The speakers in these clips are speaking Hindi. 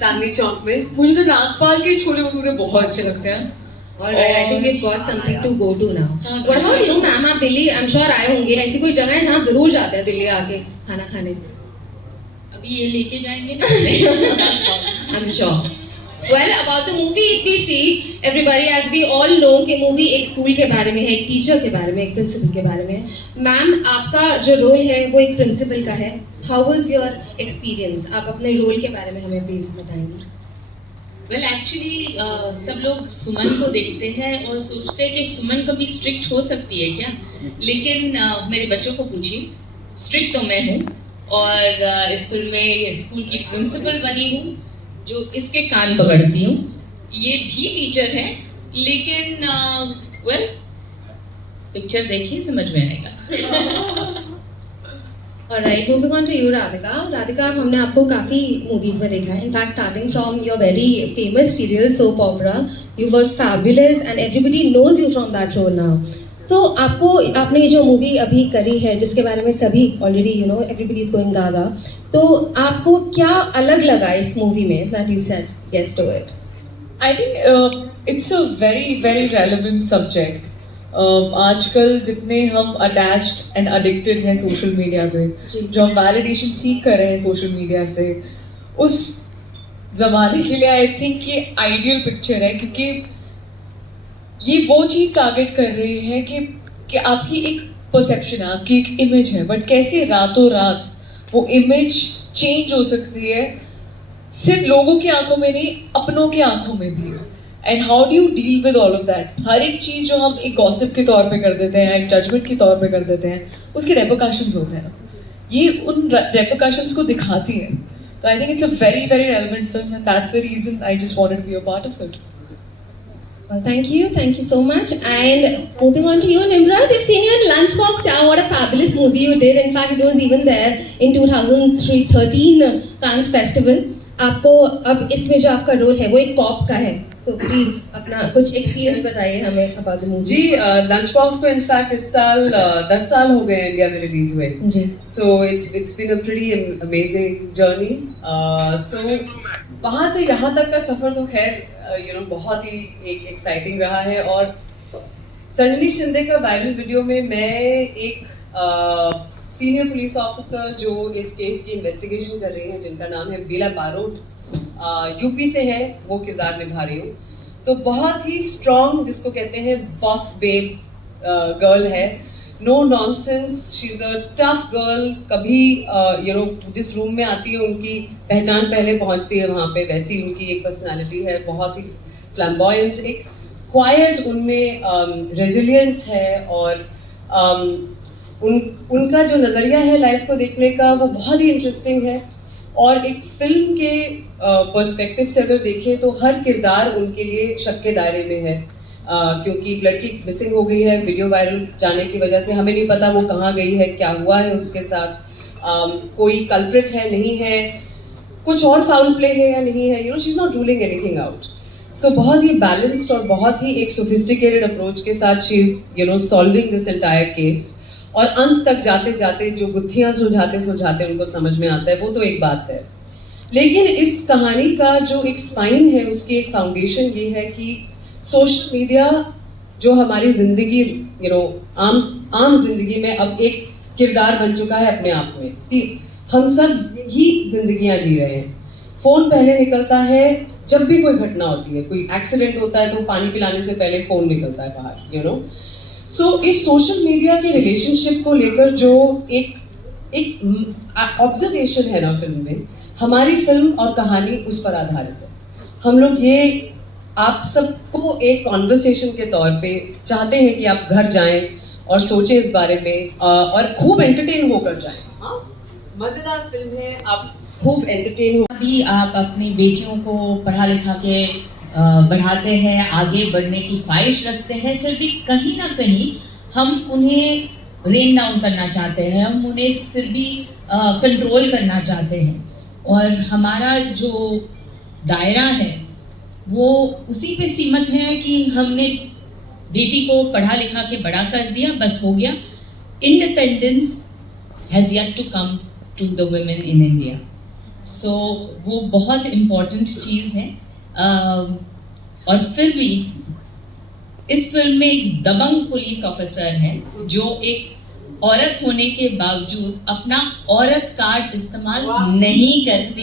चांदनी चौक में। मुझे तो नागपाल के छोले भटूरे बहुत अच्छे लगते हैं। All right, I think we've got something to go to now. What about you, ma'am? आप दिल्ली, I'm sure आए होंगे। ऐसी कोई जगह है जहाँ आप जरूर जाते हैं दिल्ली आके खाना खाने? अभी ये लेके जाएंगे ना। I'm sure. Well, about the movie, if we see everybody, as we all know, कि movie एक स्कूल के बारे में है, एक टीचर के बारे में, एक प्रिंसिपल के बारे में है। मैम, आपका जो रोल है वो एक प्रिंसिपल का है। How was your experience? आप अपने रोल के बारे में हमें प्लीज बताएंगे। वेल एक्चुअली सब लोग सुमन को देखते हैं और सोचते हैं कि सुमन कभी स्ट्रिक्ट हो सकती है क्या, लेकिन मेरे बच्चों को पूछिए, स्ट्रिक्ट तो मैं हूँ और इस फिल्म में स्कूल की प्रिंसिपल बनी हूँ जो इसके कान पकड़ती हूँ। ये भी टीचर है, लेकिन वेल पिक्चर देखिए समझ में आएगा। Alright, moving on to you, Radhika. Radhika, हमने आपको काफी मूवीज में देखा है. In fact, starting from your very famous serial soap opera, you were fabulous and everybody knows you from that role now. So आपने ये जो मूवी अभी करी है, जिसके बारे में सभी already you know everybody is going gaga. तो आपको क्या अलग लगा इस मूवी में that you said yes to it? I think it's a very relevant subject. आजकल जितने हम अटैच्ड एंड एडिक्टेड हैं सोशल मीडिया पे, जो हम वैलिडेशन सीख कर रहे हैं सोशल मीडिया से, उस जमाने के लिए आई थिंक ये आइडियल पिक्चर है, क्योंकि ये वो चीज़ टारगेट कर रही है कि आपकी एक परसेप्शन है, आपकी एक इमेज है, बट कैसे रातों रात वो इमेज चेंज हो सकती है, सिर्फ लोगों की आंखों में नहीं, अपनों की आंखों में भी। And how do you deal with all of that? हर एक चीज़ जो हम एक गॉसिप के तौर पे कर देते हैं, एक जजमेंट के तौर पे कर देते हैं, उसके रेपरकशंस होते हैं। ये उन रेपरकशंस को दिखाती है। तो I think it's a very relevant film and that's the reason I just wanted to be a part of it. Well, thank you so much. And moving on to you, Nimrat, we've seen you in Lunchbox. Yeah, what a fabulous movie you did. In fact, it was even there in 2013 Cannes Festival. आपको अब इसमें जो आपका रोल है वो एक कॉप का है, so please अपना कुछ एक्सपीरियंस बताइए हमें about the movie. जी, लंच बॉक्स को इनफैक्ट इस साल 10 साल हो गए इंडिया में रिलीज हुए जी. So it's been a pretty amazing journey. So वहाँ से यहाँ तक का सफर तो खैर यू नो बहुत ही एक एक्साइटिंग रहा है. और संजनी शिंदे का वायरल वीडियो में मैं एक सीनियर पुलिस ऑफिसर जो इस केस की इन्वेस्टिगेशन कर रही हैं, जिनका नाम है बेला बारोट, यूपी से है, वो किरदार निभा रही हूँ. तो बहुत ही स्ट्रॉन्ग, जिसको कहते हैं बॉस बेब गर्ल है, no nonsense, she is a tough girl. कभी यू नो जिस रूम में आती है उनकी पहचान पहले पहुँचती है वहाँ पे, वैसी उनकी एक पर्सनालिटी है, बहुत ही फ्लैम्बॉयंट, एक क्वाइट उनमें रेजिलियंस है. और उनका जो नज़रिया है लाइफ को देखने का वो बहुत ही इंटरेस्टिंग है. और एक फिल्म के पर्सपेक्टिव से अगर देखें तो हर किरदार उनके लिए शक के दायरे में है, क्योंकि एक लड़की मिसिंग हो गई है वीडियो वायरल जाने की वजह से. हमें नहीं पता वो कहाँ गई है, क्या हुआ है उसके साथ, कोई कल्प्रिट है नहीं है, कुछ और फाउल प्ले है या नहीं है, you know she is not ruling anything out. So बहुत ही बैलेंस्ड और बहुत ही एक सोफिस्टिकेटेड अप्रोच के साथ she is you know solving this entire case. और अंत तक जाते जाते जो गुत्थियां सुलझाते उनको समझ में आता है, वो तो एक बात है. लेकिन इस कहानी का जो एक स्पाइन है, उसकी एक फाउंडेशन ये है कि सोशल मीडिया जो हमारी ज़िंदगी यू नो आम जिंदगी में अब एक किरदार बन चुका है अपने आप में. हम सब ही जिंदगियां जी रहे हैं. फ़ोन पहले निकलता है जब भी कोई घटना होती है, कोई एक्सीडेंट होता है तो पानी पिलाने से पहले फ़ोन निकलता है बाहर, यू नो. सो इस सोशल मीडिया के रिलेशनशिप को लेकर जो एक ऑब्जर्वेशन है ना फिल्म में, हमारी फिल्म और कहानी उस पर आधारित है. हम लोग ये आप सबको एक कॉन्वर्सेशन के तौर पे चाहते हैं कि आप घर जाएं और सोचें इस बारे में और खूब एंटरटेन होकर जाएं. हाँ, मज़ेदार फिल्म है, आप खूब एंटरटेन हो. अभी आप अपनी बेटियों को पढ़ा लिखा के बढ़ाते हैं, आगे बढ़ने की ख्वाहिश रखते हैं, फिर भी कहीं ना कहीं हम उन्हें रेन डाउन करना चाहते हैं, हम उन्हें फिर भी कंट्रोल करना चाहते हैं. और हमारा जो दायरा है वो उसी पे सीमित है कि हमने बेटी को पढ़ा लिखा के बड़ा कर दिया, बस हो गया. Independence has yet to come to the women in India. So वो बहुत इम्पोर्टेंट चीज़ है। और फिर भी इस फिल्म में एक दबंग पुलिस ऑफिसर है जो एक औरत होने के बावजूद अपना औरत कार्ड इस्तेमाल नहीं करती।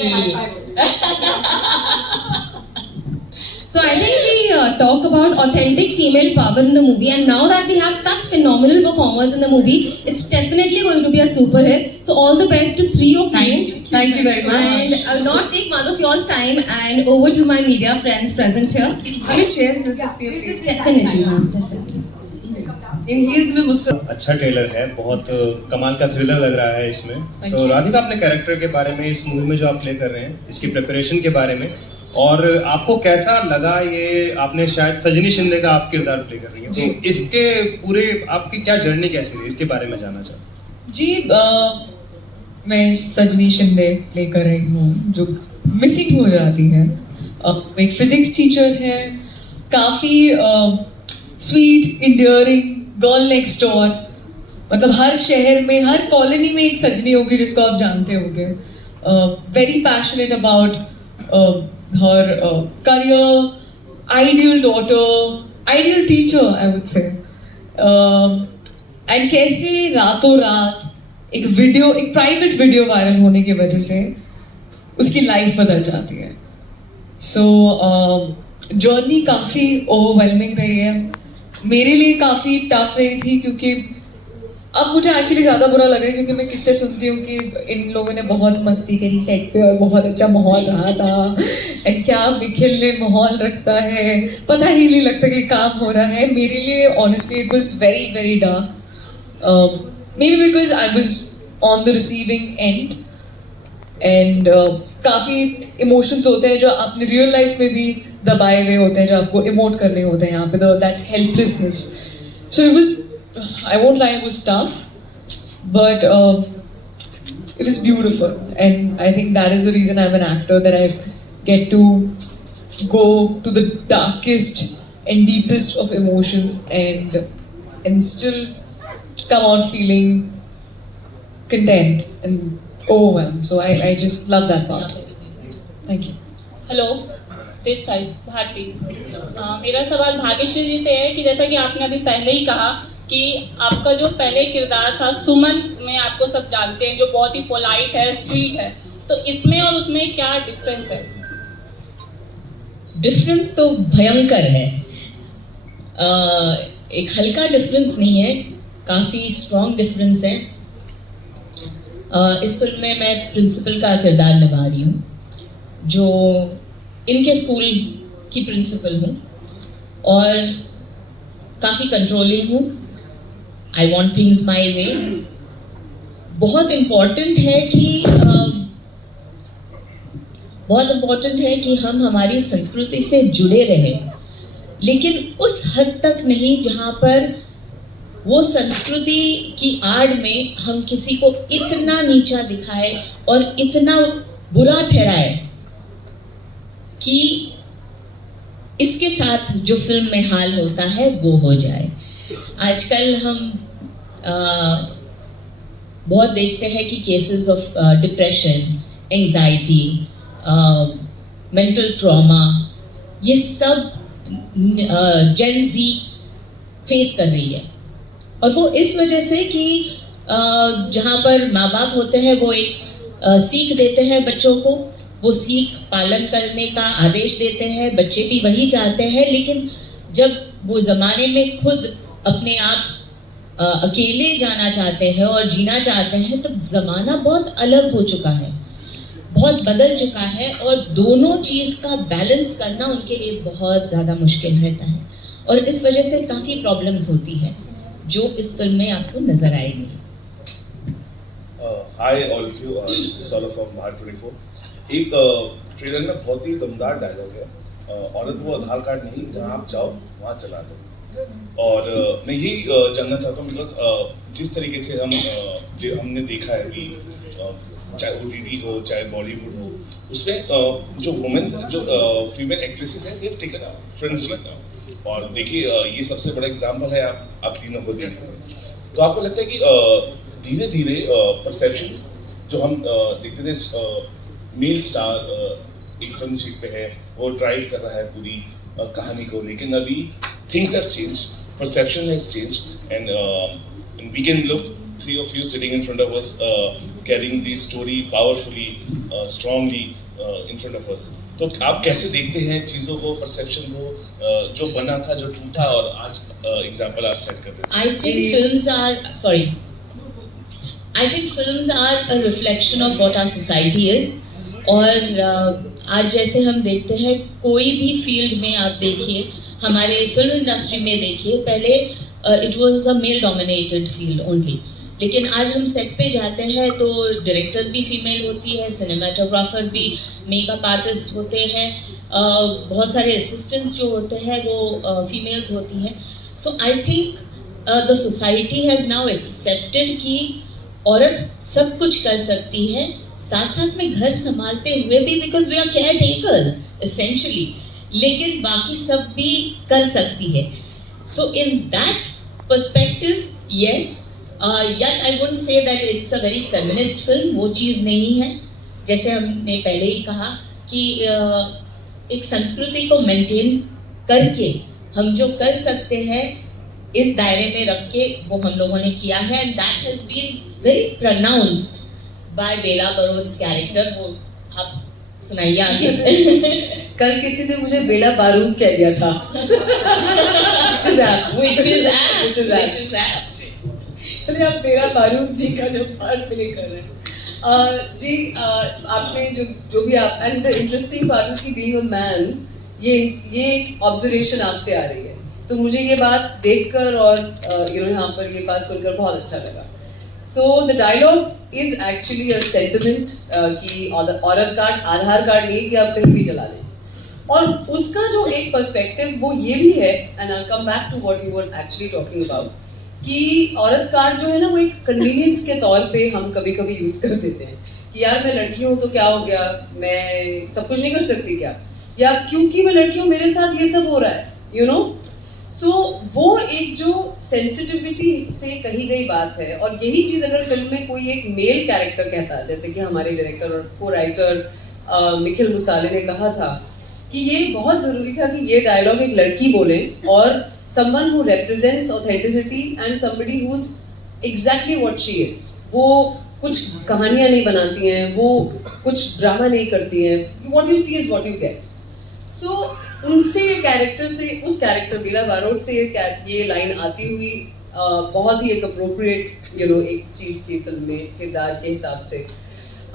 So I think we talk about authentic female power in the movie, and now that we have such phenomenal performers in the movie, it's definitely going to be a super hit. So all the best to three of you. Thank you very much. And I'll not take much of yours time, and over to my media friends present here. हमें chairs मिल सकती है please? Definitely, ma'am. Definitely. In heels में मुस्कुरा। अच्छा ट्रेलर है, बहुत कमाल का थ्रिलर लग रहा है इसमें। तो राधिका, अपने कैरेक्टर के बारे में, इस मूवी में जो आप प्ले कर रहे हैं, इसकी प्रिपरेशन के बारे में, और आपको कैसा लगा ये, आपने शायद सजनी शिंदे का आप किरदार प्ले कर रही हैं, तो इसके पूरे आपकी क्या जर्नी कैसी रही, इसके बारे में जानना चाहता हूँ। जी, मैं सजनी शिंदे प्ले कर रही हूँ जो मिसिंग हो जाती है। एक फिजिक्स टीचर है, काफ़ी sweet endearing girl next door. मतलब हर शहर में, हर कॉलोनी में एक सजनी होगी जिसको आप जानते होंगे। Very passionate about her career, ideal daughter, ideal teacher, I would say. And कैसे रातों रात एक प्राइवेट वीडियो वायरल होने की वजह से उसकी लाइफ बदल जाती है। सो जर्नी काफ़ी ओवरवेलमिंग रही है, मेरे लिए काफ़ी टफ रही थी, क्योंकि अब मुझे एक्चुअली ज़्यादा बुरा लग रहा है क्योंकि मैं किससे सुनती हूँ कि इन लोगों ने बहुत मस्ती करी सेट पे और बहुत अच्छा माहौल रहा था, एंड क्या निखिल ने माहौल रखता है, पता ही नहीं लगता कि काम हो रहा है। मेरे लिए honestly it was very very dark, may be because I was on the receiving end, and काफ़ी इमोशंस होते हैं जो अपने रियल लाइफ में भी दबाए हुए होते हैं, जो आपको इमोट करने होते हैं यहाँ पे, that helplessness. So it was, I won't lie, it was tough, but it was beautiful, and I think that is the reason I'm an actor, that I get to go to the darkest and deepest of emotions and still come out feeling content and overwhelmed. So I just love that part. Thank you. Hello, this side Bharti. मेरा सवाल भाग्यश्री जी से है कि जैसा कि आपने अभी पहले ही कहा कि आपका जो पहले किरदार था सुमन में, आपको सब जानते हैं, जो बहुत ही पोलाइट है, स्वीट है, तो इसमें और उसमें क्या डिफरेंस है? डिफरेंस तो भयंकर है। एक हल्का डिफरेंस नहीं है, काफ़ी स्ट्रॉन्ग डिफरेंस है। इस फिल्म में मैं प्रिंसिपल का किरदार निभा रही हूँ, जो इनके स्कूल की प्रिंसिपल हूँ, और काफ़ी कंट्रोलिंग हूँ। आई वॉन्ट थिंग्स माई वे। बहुत इम्पॉर्टेंट है कि हम हमारी संस्कृति से जुड़े रहें, लेकिन उस हद तक नहीं जहाँ पर वो संस्कृति की आड़ में हम किसी को इतना नीचा दिखाए और इतना बुरा ठहराए कि इसके साथ जो फिल्म में हाल होता है वो हो जाए। आजकल हम बहुत देखते हैं कि cases of depression, anxiety, mental trauma, ये सब जेन ज़ी फेस कर रही है, और वो इस वजह से कि जहाँ पर माँ बाप होते हैं वो एक सीख देते हैं बच्चों को, वो सीख पालन करने का आदेश देते हैं, बच्चे भी वही चाहते हैं, लेकिन जब वो ज़माने में खुद अपने आप अकेले जाना चाहते हैं और जीना चाहते हैं, तो ज़माना बहुत अलग हो चुका है, बहुत बदल चुका है, और दोनों चीज़ का बैलेंस करना उनके लिए बहुत ज़्यादा मुश्किल रहता है, और इस वजह से काफ़ी प्रॉब्लम्स होती है जो इस फिल्म में आपको नज़र आएगी। Hi all of you, this is सॉलो from Bharat 24। एक ट्रेलर में बहुत ही दमदार डायलॉग है, औरत वो आधार कार्ड नहीं जहाँ आप जाओ वहाँ चला लो। और मैं यही जानना चाहता हूँ, बिकॉज जिस तरीके से हमने देखा है कि चाहे OTT हो चाहे बॉलीवुड हो, उसमें जो वुमेन, जो फीमेल एक्ट्रेसेस हैं, they have taken a front seat. और देखिए ये सबसे बड़ा एग्जाम्पल है, आप तीनों को देख रहे हैं, तो आपको लगता है कि धीरे धीरे परसेप्शंस जो हम देखते थे मेल स्टार एक फ्रंट सीट पे है, वो ड्राइव कर रहा है पूरी कहानी को, लेकिन अभी things have changed, perception has changed, and we can look three of you sitting in front of us carrying the story powerfully, strongly in front of us. तो आप कैसे देखते हैं चीज़ों को, perception को, जो बना था, जो टूटा, और आज एग्जाम्पल आप सेट कर रहे हैं? I think films are a reflection of what our society is. और आज जैसे हम देखते हैं, कोई भी फील्ड में आप देखिए, हमारे फिल्म इंडस्ट्री में देखिए, पहले it was a male dominated field only, लेकिन आज हम सेट पे जाते हैं तो डायरेक्टर भी फीमेल होती है, सिनेमाटोग्राफर भी, मेकअप आर्टिस्ट होते हैं, बहुत सारे असिस्टेंट्स जो होते हैं वो फीमेल्स होती हैं. So I think the society has now accepted कि औरत सब कुछ कर सकती है, साथ साथ में घर संभालते हुए भी, because we are caretakers essentially, लेकिन बाकी सब भी कर सकती है. So in that perspective yes, yet I wouldn't say that it's a very feminist film, वो चीज़ नहीं है. जैसे हमने पहले ही कहा कि एक संस्कृति को मेंटेन करके हम जो कर सकते हैं इस दायरे में रख के वो हम लोगों ने किया है, and that has been very pronounced by Bela Barod's character. वो आप सुनाइए आगे. कल किसी ने मुझे बेला बारूद कह दिया था. which is apt. चलिए आप बेला बारूद जी का जो पार्ट प्ले कर रहे हैं जी, आपने जो भी आप, and the interesting part is कि बीइंग अ मैन, ये एक ऑब्जर्वेशन आपसे आ रही है, तो मुझे ये बात देखकर और यहाँ पर ये बात सुनकर बहुत अच्छा लगा. So the dialogue is actually a sentiment कि औरत कार्ड आधार कार्ड नहीं कि आप कहीं भी चला दें, और उसका जो एक पर्सपेक्टिव वो ये भी है, and I'll come back to what you were actually talking about, कि औरत कार्ड जो है ना वो एक कन्वीनियंस के तौर पे हम कभी कभी यूज़ कर देते हैं कि यार मैं लड़की हूँ तो क्या हो गया, मैं सब कुछ नहीं कर सकती क्या, या क्योंकि मैं लड़की हूँ मेरे साथ ये सब हो रहा है, यू नो. सो वो एक जो सेंसिटिविटी से कही गई बात है, और यही चीज़ अगर फिल्म में कोई एक मेल कैरेक्टर कहता, जैसे कि हमारे डायरेक्टर और को राइटर निखिल मुसाले ने कहा था कि ये बहुत ज़रूरी था कि ये डायलॉग एक लड़की बोले, और someone who represents authenticity and somebody who's exactly what she is. वो कुछ कहानियाँ नहीं बनाती हैं, वो कुछ ड्रामा नहीं करती हैं, what you see is what you get. So उनसे ये कैरेक्टर से, उस कैरेक्टर बेला बारोद से ये लाइन आती हुई बहुत ही एक अप्रोप्रिएट एक चीज़ थी फिल्म में किरदार के हिसाब से.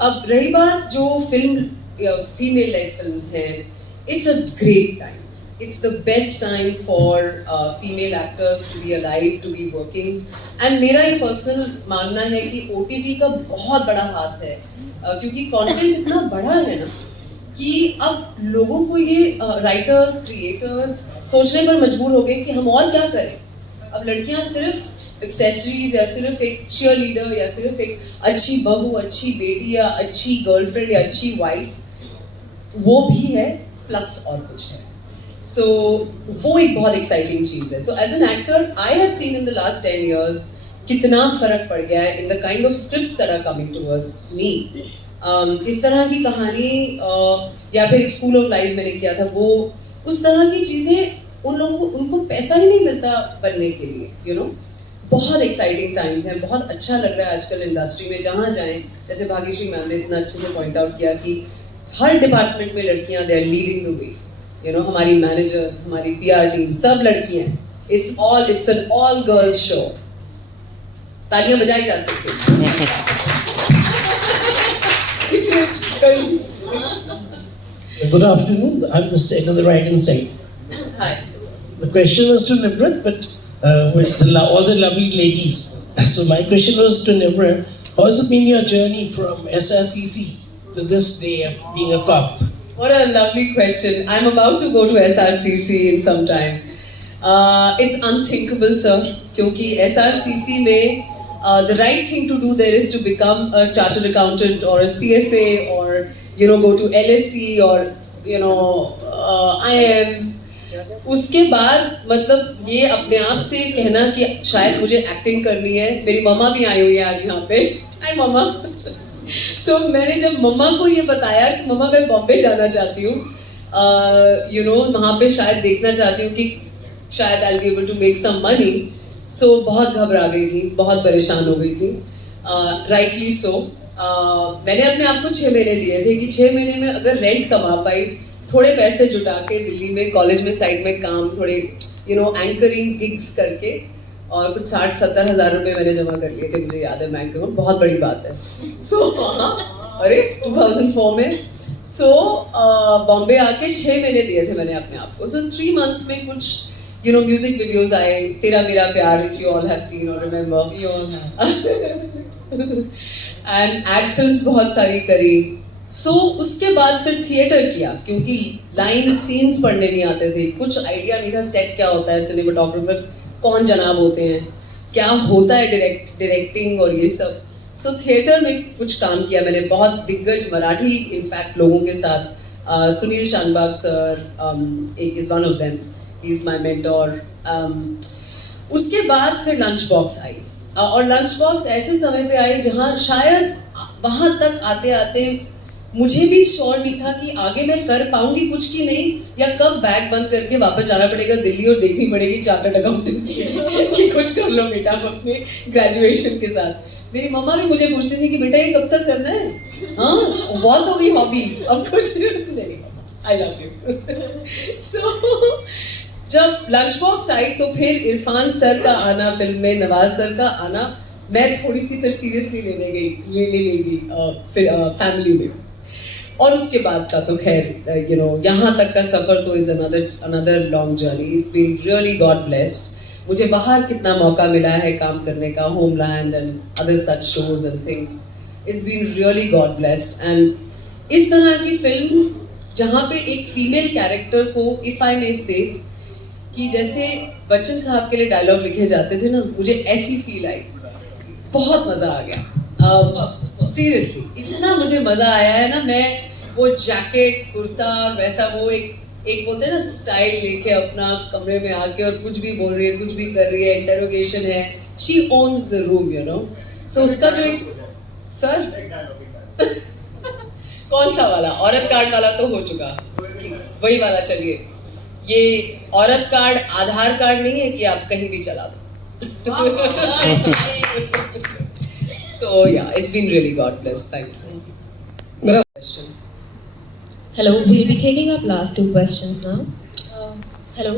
अब रही बात जो फिल्म फीमेल लेड फिल्म्स हैं, it's a great time. It's the best time for female actors to be alive, to be working. And मेरा ये पर्सनल मानना है कि OTT का बहुत बड़ा हाथ है, क्योंकि कंटेंट इतना बड़ा है ना कि अब लोगों को ये राइटर्स, क्रिएटर्स सोचने पर मजबूर हो गए कि हम और क्या करें. अब लड़कियां सिर्फ एक्सेसरीज या सिर्फ एक चीयर लीडर या सिर्फ एक अच्छी बहू, अच्छी बेटी या अच्छी गर्लफ्रेंड या अच्छी वाइफ, वो भी है प्लस और कुछ है. सो वो एक बहुत एक्साइटिंग चीज़ है. So as an actor I have seen in the last 10 years कितना फ़र्क पड़ गया है in the kind of scripts that are coming towards me. इस तरह की कहानी या फिर एक स्कूल ऑफ लाइफ मैंने किया था, वो उस तरह की चीज़ें उन लोगों को, उनको पैसा ही नहीं मिलता बनने के लिए, यू नो. बहुत एक्साइटिंग टाइम्स हैं, बहुत अच्छा लग रहा है आजकल इंडस्ट्री में. जहाँ जाएँ, जैसे भाग्यश्री मैम ने इतना अच्छे से पॉइंट आउट किया कि हर डिपार्टमेंट में लड़कियाँ they are leading the way. You know, हमारी मैनेजर्स, हमारी PR टीम, सब लड़कियां हैं. It's an all girls show. तालियां बजाई जा सकती हैं. Good afternoon. I'm the side on the right hand side. Hi. The question was to Nimrat, but with all the lovely ladies. So my question was to Nimrat. How has it been your journey from SRCC to this day of being a cop? What a lovely question. I'm about to go to SRCC in some time. It's unthinkable, sir. क्योंकि SRCC में the right thing to do there is to become a chartered accountant or a CFA or go to LSE or IIMs. उसके बाद मतलब ये अपने आप से कहना कि शायद मुझे एक्टिंग करनी है. मेरी मम्मा भी आई हुई है आज यहाँ पे. हाय मम्मा. सो मैंने जब मम्मा को ये बताया कि मम्मा मैं बॉम्बे जाना चाहती हूँ, यू नो वहाँ पे शायद देखना चाहती हूँ कि शायद I will be able to make some money, so बहुत घबरा गई थी, बहुत परेशान हो गई थी, राइटली सो। मैंने अपने आप को 6 महीने दिए थे कि 6 महीने में अगर रेंट कमा पाई, थोड़े पैसे जुटा के दिल्ली में कॉलेज में साइड में काम, थोड़े यू नो एंकरिंग गिग्स करके, और कुछ 60-70 हज़ार रुपये मैंने जमा कर लिए थे, मुझे याद है बैंक अकाउंट, बहुत बड़ी बात है। सो अरे 2004 में बॉम्बे आके 6 महीने दिए थे मैंने अपने आप को। सो 3 months में कुछ यू नो म्यूजिक वीडियोस आए, तेरा मेरा प्यार, if you all have seen और रिमेंबर, एंड एड फिल्म्स बहुत सारी करी। सो उसके बाद फिर थिएटर किया, क्योंकि लाइन सीन्स पढ़ने नहीं आते थे, कुछ आइडिया नहीं था सेट क्या होता है, सिनेमेटोग्राफर कौन जनाब होते हैं, क्या होता है डायरेक्टिंग और ये सब। सो थिएटर में कुछ काम किया मैंने, बहुत दिग्गज मराठी इनफैक्ट लोगों के साथ। Sunil Shanbhag sir is one of them, he is my mentor. उसके बाद फिर लंच बॉक्स आई, और लंच बॉक्स ऐसे समय पे आई जहाँ शायद वहाँ तक आते आते मुझे भी श्योर नहीं था कि आगे मैं कर पाऊंगी कुछ की नहीं, या कब बैग बंद करके वापस जाना पड़ेगा दिल्ली और देखनी पड़ेगी चार्टर्ड अकाउंटेंसी कि कुछ कर लो बेटा अपने ग्रेजुएशन के साथ। मेरी मम्मा भी मुझे पूछती थी कि बेटा ये कब तक करना है, हाँ बहुत हो गई हॉबी, अब कुछ नहीं, आई लव यू। सो जब लंच बॉक्स आई तो फिर इरफान सर का आना फिल्म में, नवाज सर का आना, मैं थोड़ी सी फिर सीरियसली लेने लगी फैमिली में। और उसके बाद का तो खैर यू नो यहाँ तक का सफ़र तो is another long journey. It's been really God blessed. मुझे बाहर कितना मौका मिला है काम करने का, Homeland and other such shows and things, it's been really God blessed. And इस तरह की फिल्म जहाँ पे एक फीमेल कैरेक्टर को, इफ़ आई मे से, कि जैसे बच्चन साहब के लिए डायलॉग लिखे जाते थे ना, मुझे ऐसी फील आई, बहुत मज़ा आ गया। सीरियसली इतना मुझे मज़ा आया है ना, मैं वो जैकेट कुर्ता और वैसा वो एक बोलते हैं ना स्टाइल लेके अपना कमरे में आके और कुछ भी बोल रही है, कुछ भी कर रही है, इंटरोगेशन है, she owns the room you know. So उसका जो एक सर कौन सा वाला, औरत कार्ड वाला तो हो चुका, वही वाला चलिए। ये औरत कार्ड आधार कार्ड नहीं है कि आप कहीं भी चला दो। So yeah, it's been really God bless. Thank you. मेरा Question. Hello, we'll be taking up last 2 questions now. Hello,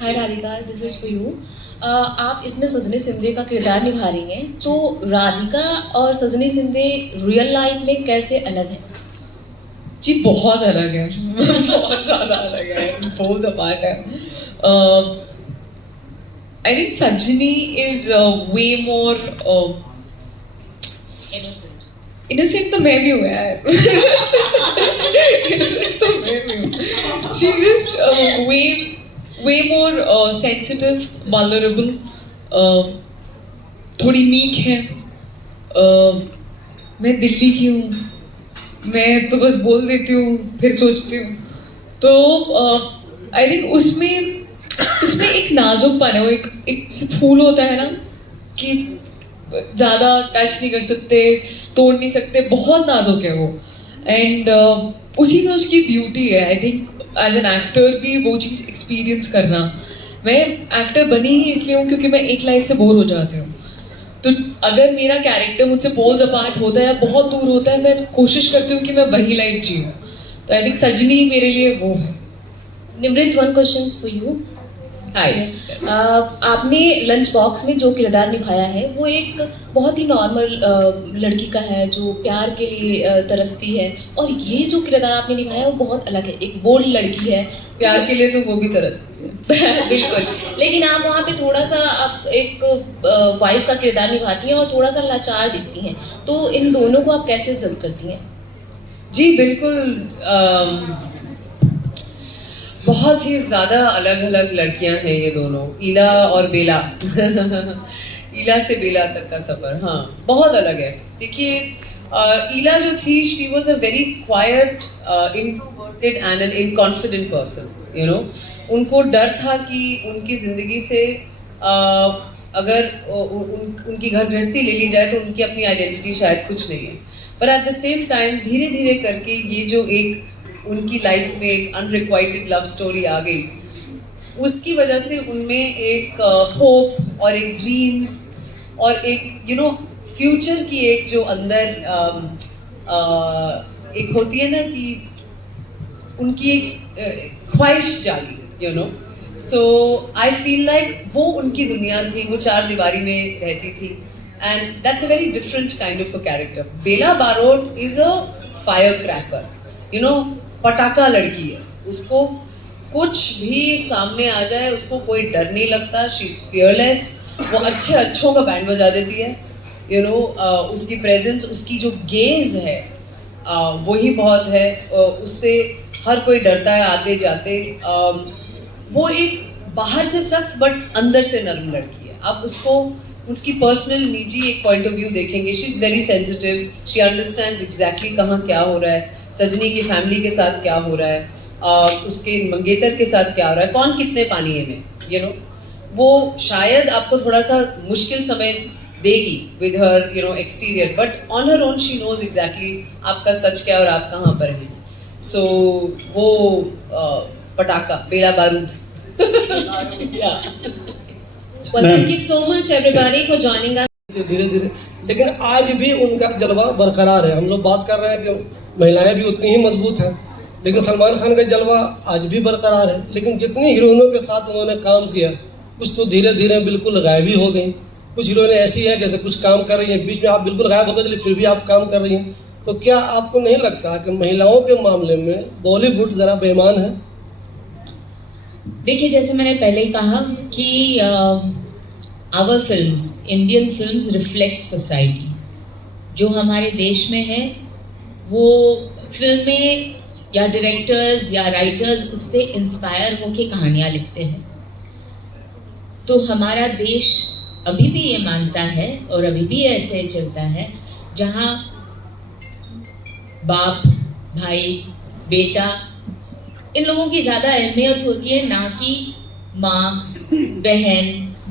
hi Radhika, this is for you. आप इसमें सजनी सिंधे का किरदार निभा रही हैं, तो राधिका और सजनी सिंधे रियल लाइफ में कैसे अलग हैं? जी बहुत अलग है, बहुत ज़्यादा अलग है, पोल्स अपार्ट है। I think Sanjini is way more innocent तो मैं भी हूँ यार। innocent तो मैं भी हूँ। She's just way more sensitive, vulnerable, थोड़ी meek है। मैं दिल्ली की हूँ, मैं तो बस बोल देती हूँ फिर सोचती हूँ, तो आई थिंक उसमें एक नाजुकपन है, वो एक फूल होता है ना कि ज़्यादा टच नहीं कर सकते, तोड़ नहीं सकते, बहुत नाजुक है वो। एंड उसी में उसकी ब्यूटी है। I think as an actor भी वो चीज़ एक्सपीरियंस करना, मैं एक्टर बनी ही इसलिए हूँ क्योंकि मैं एक लाइफ से बोर हो जाती हूँ, तो अगर मेरा कैरेक्टर मुझसे पोल्स अपार्ट होता है या बहुत दूर होता है, मैं कोशिश करती हूँ कि मैं वही लाइफ जीऊँ। तो आई थिंक सजनी मेरे लिए वो है। Nimrat, one question for you. Hi. आपने लंच बॉक्स में जो किरदार निभाया है वो एक बहुत ही नॉर्मल लड़की का है जो प्यार के लिए तरसती है, और ये जो किरदार आपने निभाया वो बहुत अलग है, एक बोल्ड लड़की है। प्यार के लिए तो वो भी तरसती है। बिल्कुल, लेकिन आप वहाँ पे थोड़ा सा आप एक वाइफ का किरदार निभाती हैं और थोड़ा सा लाचार दिखती हैं, तो इन दोनों को आप कैसे जज करती हैं? जी बिल्कुल, बहुत ही ज़्यादा अलग अलग लड़कियां हैं ये दोनों, ईला और बेला। ईला से बेला तक का सफ़र हाँ बहुत अलग है। देखिए ईला जो थी, she was a very quiet, introverted and an inconfident person, you know. उनको डर था कि उनकी ज़िंदगी से अगर उनकी घर गृहस्थी ले ली जाए तो उनकी अपनी आइडेंटिटी शायद कुछ नहीं है। पर एट द सेम टाइम धीरे धीरे करके ये जो एक उनकी लाइफ में एक अनरिक्वाइटेड लव स्टोरी आ गई, उसकी वजह से उनमें एक होप और एक ड्रीम्स और एक फ्यूचर की एक जो अंदर एक होती है ना कि उनकी एक ख्वाहिश जागी, सो आई फील लाइक वो उनकी दुनिया थी, वो चार दीवारी में रहती थी, and that's a very different kind of a character. Bela Barot is a firecracker, पटाखा लड़की है, उसको कुछ भी सामने आ जाए उसको कोई डर नहीं लगता. शी इज फियरलेस, वो अच्छों का बैंड बजा देती है. उसकी प्रेजेंस, उसकी जो गेज है वही बहुत है. उससे हर कोई डरता है आते जाते. वो एक बाहर से सख्त बट अंदर से नरम लड़की है. आप उसको उसकी पर्सनल निजी एक पॉइंट ऑफ व्यू देखेंगे. She is very sensitive, she understands exactly कहाँ क्या हो रहा है, सजनी की फैमिली के साथ क्या हो रहा है, उसके मंगेतर के साथ क्या हो रहा है, कौन कितने पानी में, वो शायद आपको थोड़ा सा मुश्किल समय देगी with her exterior, but on her own she knows exactly आपका सच क्या और आप कहाँ पर हैं. सो वो पटाखा, बेला बारूद. Well, thank you so much everybody for joining us. धीरे धीरे, लेकिन आज भी उनका जलवा बरकरार है. हम लोग बात कर रहे हैं कि महिलाएं भी उतनी ही मजबूत हैं, लेकिन सलमान खान का जलवा आज भी बरकरार है. लेकिन जितनी हीरोइनों के साथ उन्होंने काम किया, कुछ तो धीरे धीरे बिल्कुल गायब ही हो गई. कुछ हीरोइनें ऐसी है जैसे कुछ काम कर रही हैं, बीच में आप बिल्कुल गायब हो गए फिर भी आप काम कर रही हैं. तो क्या आपको नहीं लगता कि महिलाओं के मामले में बॉलीवुड ज़रा बेईमान है? देखिए, जैसे मैंने पहले ही कहा कि our films, Indian films reflect society. जो हमारे देश में है वो फिल्में या डायरेक्टर्स या राइटर्स उससे इंस्पायर होकर कहानियाँ लिखते हैं. तो हमारा देश अभी भी ये मानता है और अभी भी ऐसे चलता है जहाँ बाप, भाई, बेटा, इन लोगों की ज़्यादा अहमियत होती है, ना कि माँ, बहन,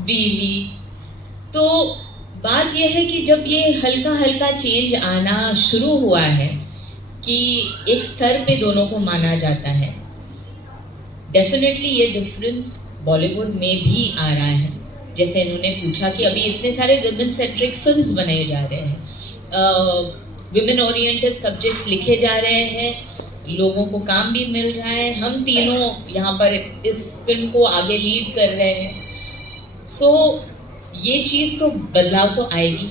बीवी. तो बात यह है कि जब ये हल्का हल्का चेंज आना शुरू हुआ है कि एक स्तर पे दोनों को माना जाता है, डेफिनेटली ये डिफरेंस बॉलीवुड में भी आ रहा है. जैसे इन्होंने पूछा कि अभी इतने सारे विमेन सेंट्रिक फिल्म्स बनाए जा रहे हैं, विमेन ओरिएंटेड सब्जेक्ट्स लिखे जा रहे हैं, लोगों को काम भी मिल रहा है. हम तीनों यहाँ पर इस फिल्म को आगे लीड कर रहे हैं. सो ये चीज़ तो बदलाव तो आएगी,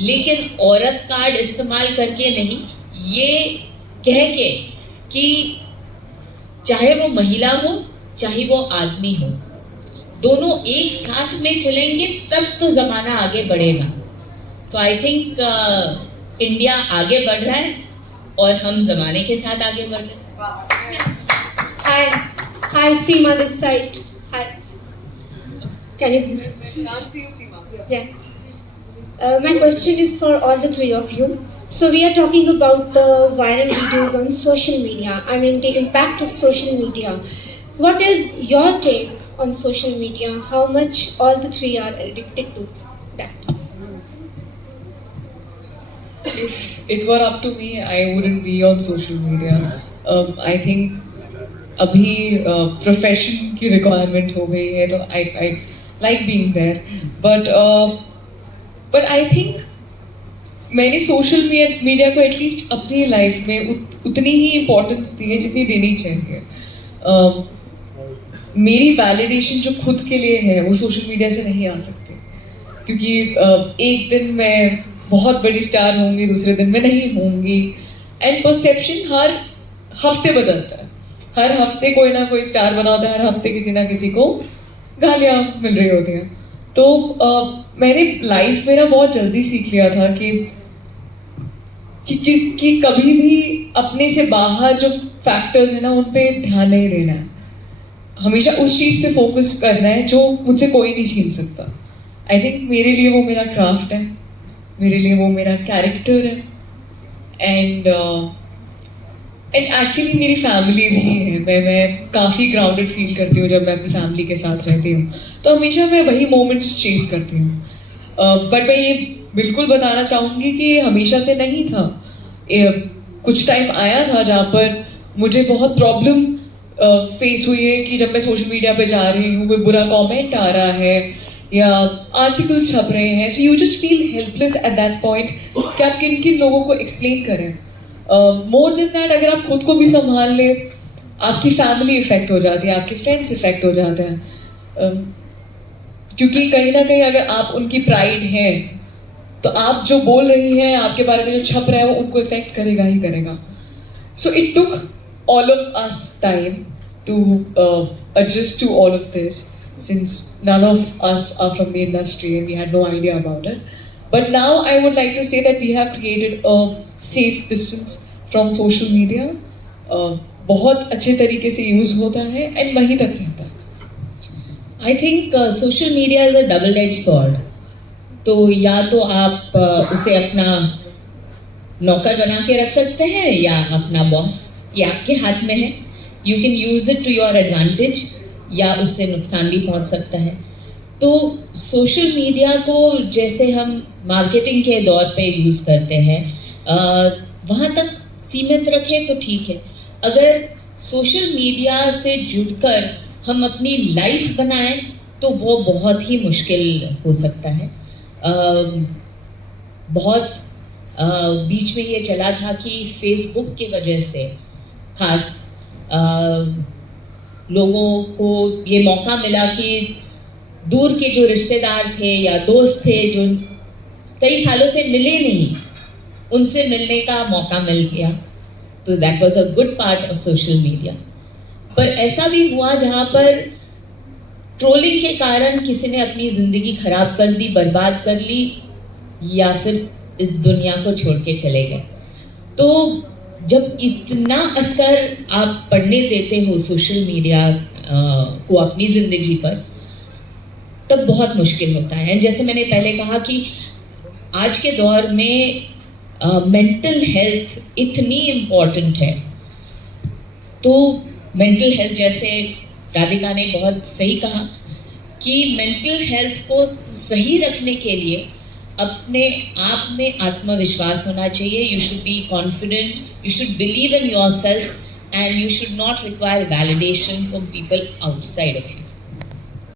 लेकिन औरत कार्ड इस्तेमाल करके नहीं, ये कह के कि चाहे वो महिला हो चाहे वो आदमी हो, दोनों एक साथ में चलेंगे तब तो ज़माना आगे बढ़ेगा. सो आई थिंक इंडिया आगे बढ़ रहा है और हम ज़माने के साथ आगे बढ़ रहे हैं. Hi, Seema this side. Hi. Can you? Can't see you, Seema. Yeah. My question is for all the three of you. So we are talking about the viral videos on social media. I mean the impact of social media. What is your take on social media? How much all the three are addicted to that? If it were up to me, I wouldn't be on social media. I think अभी प्रोफेशन की रिक्वायरमेंट हो गई है, तो I like being there. But I think मैंने सोशल मीडिया को एटलीस्ट अपनी लाइफ में उतनी ही इम्पोर्टेंस दी है जितनी देनी चाहिए. मेरी वैलिडेशन जो खुद के लिए है वो सोशल मीडिया से नहीं आ सकती, क्योंकि एक दिन मैं बहुत बड़ी स्टार होंगी, दूसरे दिन मैं नहीं होंगी. एंड परसेप्शन हर हफ्ते बदलता है. हर हफ्ते कोई ना कोई स्टार बना होता है, हर हफ्ते किसी ना किसी को गालियाँ मिल रही होती हैं. तो मैंने लाइफ में ना बहुत जल्दी सीख लिया था कि कभी भी अपने से बाहर जो फैक्टर्स हैं ना उन पे ध्यान नहीं देना है. हमेशा उस चीज़ पे फोकस करना है जो मुझसे कोई नहीं छीन सकता. आई थिंक मेरे लिए वो मेरा क्राफ्ट है, मेरे लिए वो मेरा कैरेक्टर है, एंड एक्चुअली मेरी फैमिली भी है. मैं काफ़ी ग्राउंडेड फील करती हूँ जब मैं अपनी फैमिली के साथ रहती हूँ. तो हमेशा मैं वही मोमेंट्स चेस करती हूँ. बट मैं ये बिल्कुल बताना चाहूँगी कि ये हमेशा से नहीं था। कुछ टाइम आया था जहाँ पर मुझे बहुत प्रॉब्लम फेस हुई है कि जब मैं सोशल मीडिया पे जा रही हूँ, कोई बुरा कमेंट आ रहा है या आर्टिकल्स छप रहे हैं, so you just feel helpless at that point कि आप किन किन लोगों को एक्सप्लेन करें। मोर देन दैट, अगर आप खुद को भी संभाल ले, आपकी फैमिली इफेक्ट हो जाती है, आपके फ्रेंड्स इफेक्ट हो जाते हैं, क्योंकि कहीं ना कहीं अगर आप उनकी प्राइड हैं तो आप जो बोल रही हैं, आपके बारे में जो छप रहा है, वो उनको इफेक्ट करेगा ही करेगा। So it took all of us time to adjust to all of this, since none of us are from the industry and we had no idea about it. But now I would like to say that we have created a safe distance from social media. बहुत अच्छे तरीके से यूज होता है एंड वहीं तक रहता है। I think social media is a double edge sword. तो या तो आप उसे अपना नौकर बना के रख सकते हैं या अपना बॉस, ये आपके हाथ में है। You can use it to your advantage या उससे नुकसान भी पहुंच सकता है। तो सोशल मीडिया को जैसे हम मार्केटिंग के दौर पे यूज़ करते हैं, वहाँ तक सीमित रखें तो ठीक है। अगर सोशल मीडिया से जुड़कर हम अपनी लाइफ बनाएं तो वो बहुत ही मुश्किल हो सकता है। बहुत बीच में ये चला था कि फेसबुक की वजह से खास लोगों को ये मौका मिला कि दूर के जो रिश्तेदार थे या दोस्त थे जो कई सालों से मिले नहीं, उनसे मिलने का मौका मिल गया। तो that was a good part of social media. पर ऐसा भी हुआ जहाँ पर ट्रोलिंग के कारण किसी ने अपनी ज़िंदगी खराब कर दी, बर्बाद कर ली, या फिर इस दुनिया को छोड़ के चले गए। तो जब इतना असर आप पढ़ने देते हो सोशल मीडिया को अपनी ज़िंदगी पर, तब बहुत मुश्किल होता है। जैसे मैंने पहले कहा कि आज के दौर में मेंटल हेल्थ इतनी इम्पॉर्टेंट है। तो मेंटल हेल्थ, जैसे राधिका ने बहुत सही कहा कि मेंटल हेल्थ को सही रखने के लिए अपने आप में आत्मविश्वास होना चाहिए। You should be confident, you should believe in your self, and you should not require validation from people outside of you.